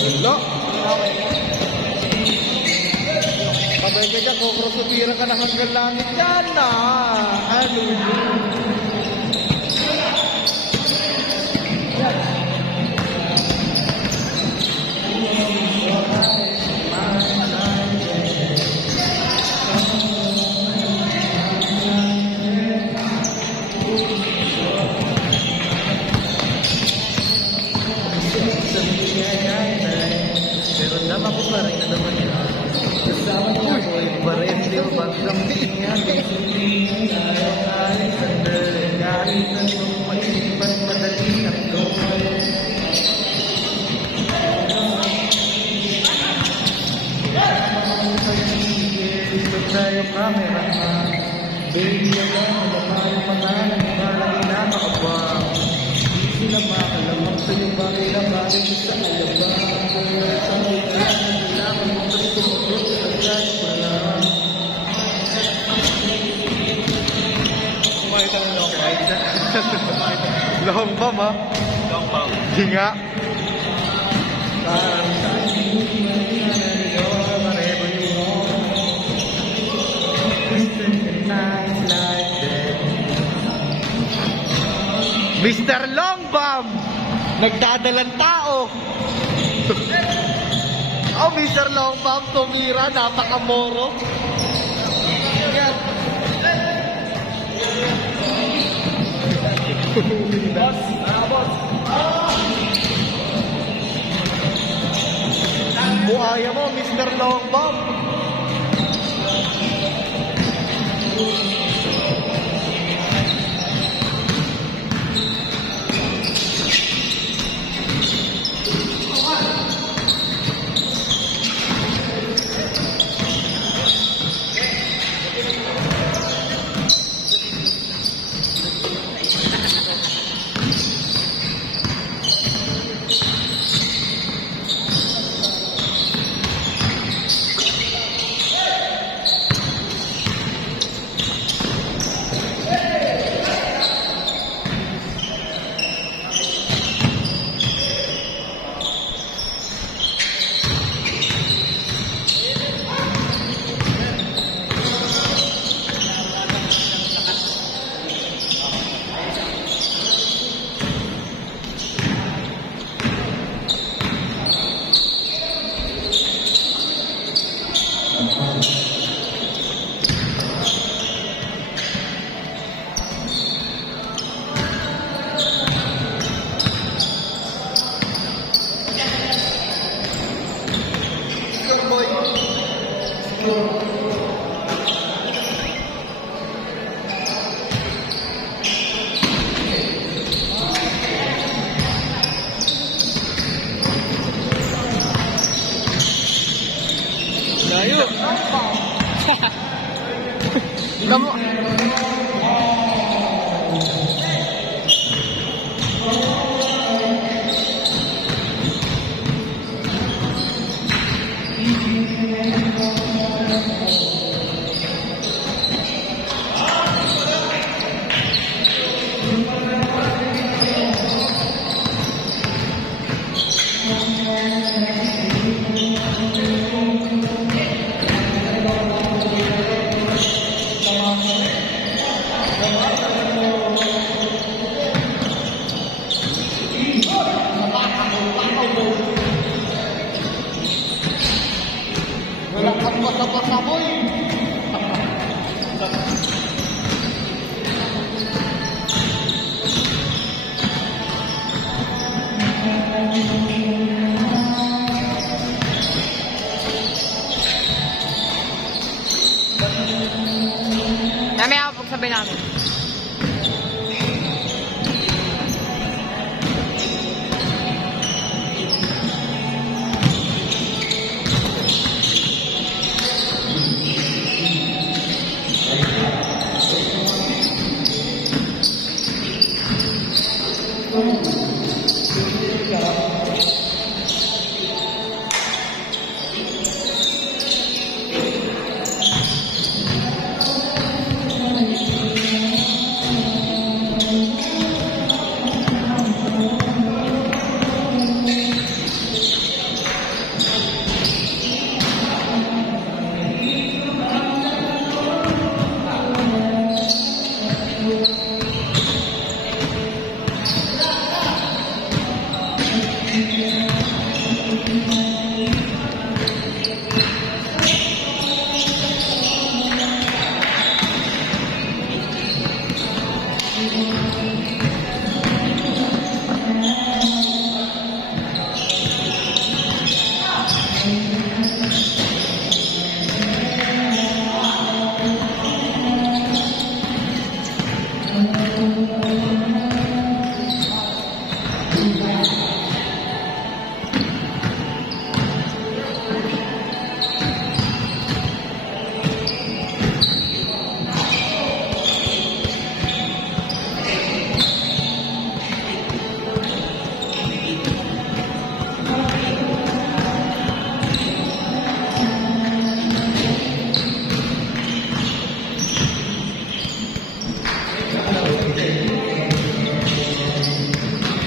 Wala. Pabay ka dyan, kukrosubira ka na hanggang langit yan na. Ano yun? Ako pa rin naman yan. Kasama niya ko ay pareho bagdang niya. Ay, sandali, kahit anong maipan madali ang gawin. Gusto tayo camera ha. Baby, alam mo na tayo matalang parang inakakabang. Di sila makalamang sa'yo bagay na bagay sa alabang. Long bomb ha? Long bomb. Di nga. Mr. Long Bomb! Nagdadalang tao! Oh, Mr. Long Bomb, tumira, napakamoro. Yan. Boss! Boss! Buhaya mo, Mr. Long Bomb. Layo! Tamo! Wala kang matapasaboy. Dami ako pagsabi namin.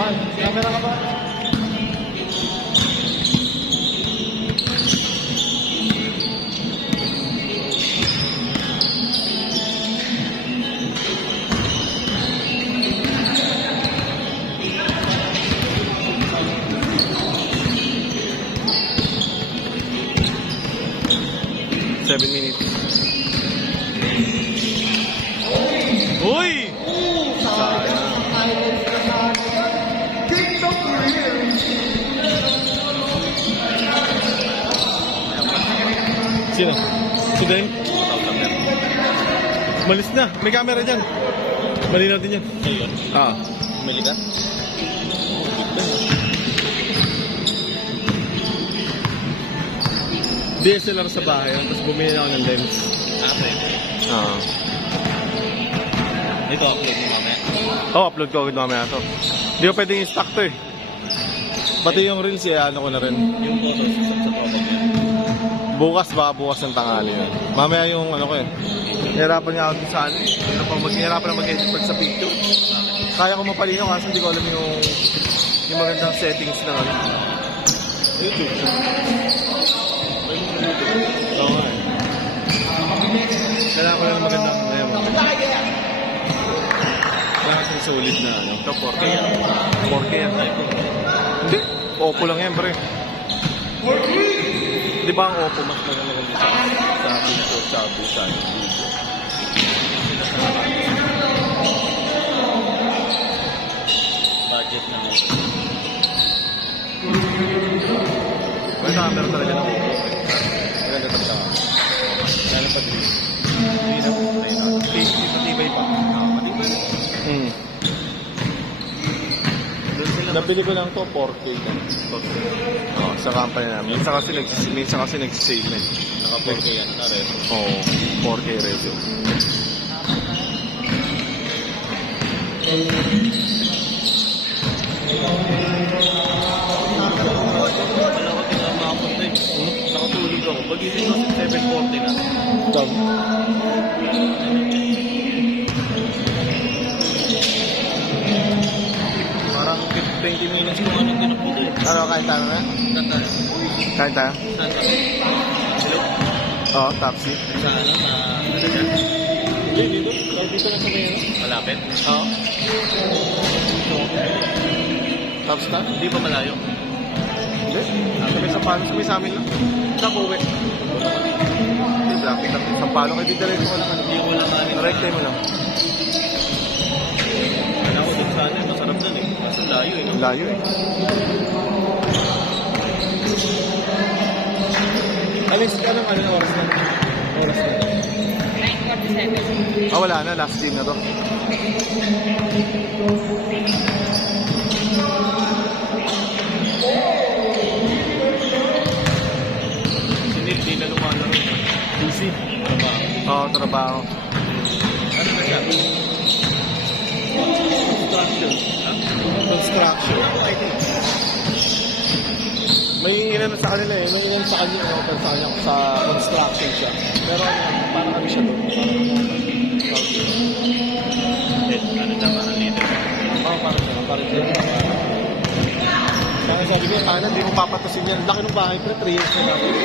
Man, camera ka ba? Seven minutes. Uy! Sino? Si Den? Malis na. May camera dyan. Malinaw din yan. Ayun. Ah. Bumili ka? DSLR sa bahay. Tapos bumili na ako ng lens. Pwede. Ah. Ito, upload mo mamaya. Oh, upload ko agad mamaya to. Hindi ko pwedeng i-stock to eh. Pati yung reels eh, ano ko na rin. Yung photos sa photo niya. Bukas baka bukas ng tanghali yan. Mamaya yung ano ko eh. Hirapan nga ako dun sa ano eh. Hirapan na mag-edit sa picture. Kaya ko mapalino kasi hindi ko alam yung magandang settings na ano. YouTube. Oo nga eh. Kailangan ko lang ng magandang ngayon. Kailangan kasing solid na ano. Ito, 4K yan. 4K yan. Hindi. Oppo lang yan pre. Di ba ang Oppo mas maganda sa picture sa video? Budget na mo. May camera talaga ng Oppo. Maganda talaga. Lalo pag hindi na po na yun. Matibay pa. Matibay. Nabili ko lang to 4K. Oh, sa company namin. Minsan kasi nag-sale na. Naka 4K yan. Naka-reso. Oo, 4K reso. Malawag din ang makapunta eh. Nakatulog ako. Pag-isip ko sa 740 na. Dog. Parang 20 minutes kung anong tinuputo eh. Ano, kain tayo na? Saan tayo? Kain tayo? Saan tayo? Hello? Oo, taxi. Sa ano? Sa ano dyan? Hindi, dito. Dito na sa may Malapit? Oo. Tapos na? Hindi pa malayo. Hindi. Sabi sa amin lang. Saan ko uwi? Hindi, traffic lang. Sa palo kayo dito rin ko lang. Hindi ko lang anin. Direct time mo lang. Ako dun sa atin, masarap dun eh. Kaso layo eh. Ang layo eh. Alis ka ng ano na oras na? Oras na. 9:47. Ah, wala na. Last game na to. Hindi, hindi na lumalaro. Busy. Trabaho. Oo, trabaho. Ano na siya? Construction. Construction. May inano sa kanila eh. Nung inano sa kanya, open sa kanya sa construction siya. Pero parang ano siya doon? Ano naman ang leader? Oo, parang siya. Kaya sabi niya, kaya hindi mo papatasin yan. Laki ng bahay, pero 3 years na gagawin.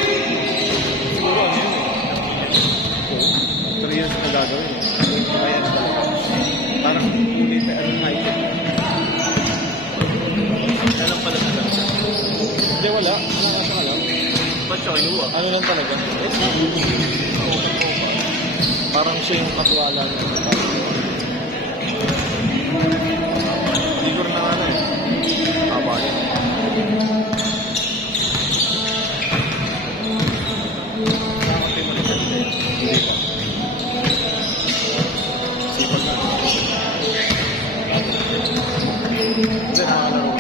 Siguro ano yun eh. 3 years na gagawin eh. Kaya na talaga. Parang hindi pa ano high-tech. Alam pala sila. Hindi, wala. Wala ka sa alam. Ba't siya kinuha? Ano lang talaga? Parang siya yung katuwala niya. Hindi ko rin na ano eh. Tama yun. Nakakapin mo rin siya. Hindi ka. Sipag na. Hindi, mga laro